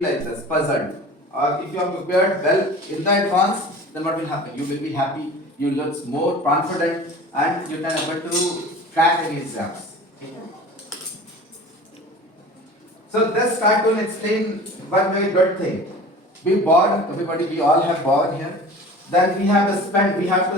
like this, puzzled. Or if you are prepared well in the advance, then what will happen? You will be happy, you look more confident, and you can able to crack any exams. So this cartoon explain one very good thing. We born, everybody, we all have born here. Then we have to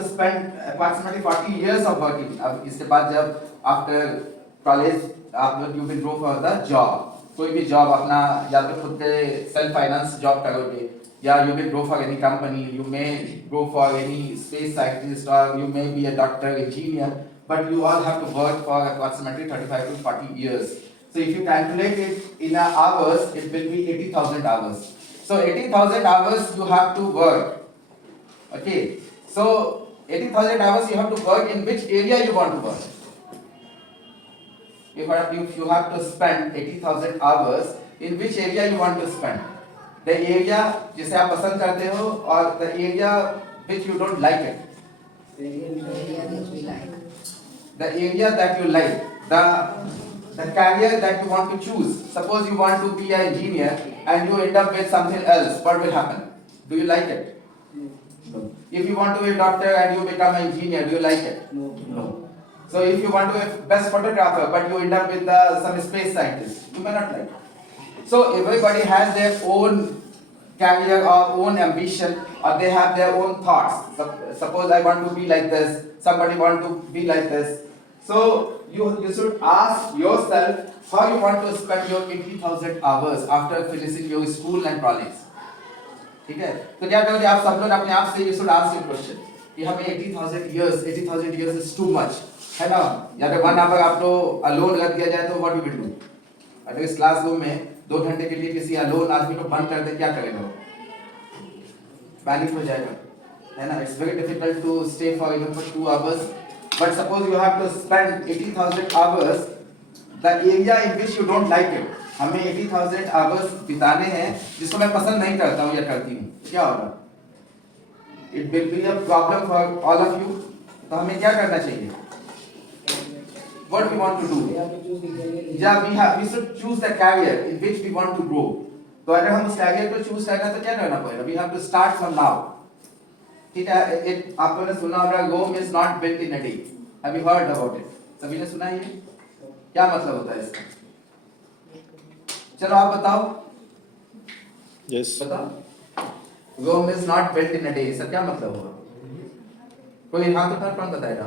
spend approximately 40 years of working. अब इसके बाद जब after college आप लोग you will go for the job. कोई भी job अपना या तो खुद के self finance job करोगे या you will go for any company, you may go for any space scientist or you may be a doctor, engineer, but you all have to work for approximately 35 to 40 years. So if you calculate it in hours, it will be 80,000 hours. So 80,000 hours you have to work. Okay. So 80,000 hours you have to work. In which area you want to work? If you have to spend 80,000 hours, in which area you want to spend? The area जिसे आप पसंद करते हो और the area which you don't like it. The area that you like. The career that you want to choose. Suppose you want to be an engineer and you end up with something else. What will happen? Do you like it? No. If you want to be a doctor and you become an engineer, do you like it? No. So if you want to be a best photographer but you end up with some space scientist, you may not like it. So everybody has their own career or own ambition, or they have their own thoughts. Suppose I want to be like this, somebody want to be like this. So you should ask yourself how you want to spend your 80,000 hours after finishing your school and college. ठीक है? तो क्या करोगे आप सब लोग अपने आप से you should ask your question कि हमें 80,000 years is too much, है ना? या फिर 1 hour आपको alone रख दिया जाए तो what you will do? अगर इस क्लासरूम में 2 घंटे के लिए किसी alone आदमी को बंद कर दे, क्या करेगा वो? पैनिक हो जाएगा, है ना? It's very difficult to stay for even for 2 hours. But suppose you have to spend 80,000 hours, the area in which you don't like it. हमें 80,000 hours बिताने हैं जिसको मैं पसंद नहीं करता हूँ या करती हूँ, क्या होगा? It will be a problem for all of you. तो हमें क्या करना चाहिए? What we want to do? Yeah, we should choose the career in which we want to grow. तो अगर हम उस career को choose करना तो क्या करना पड़ेगा? We have to start from now. ठीक है? आप लोगों ने सुना होगा Rome is not built in a day. Have you heard about it? सभी ने सुना है ये? क्या मतलब होता है इसका? चलो आप बताओ। Yes. बताओ। Rome is not built in a day. इसका क्या मतलब होगा? कोई हाथ उठा कौन बताएगा?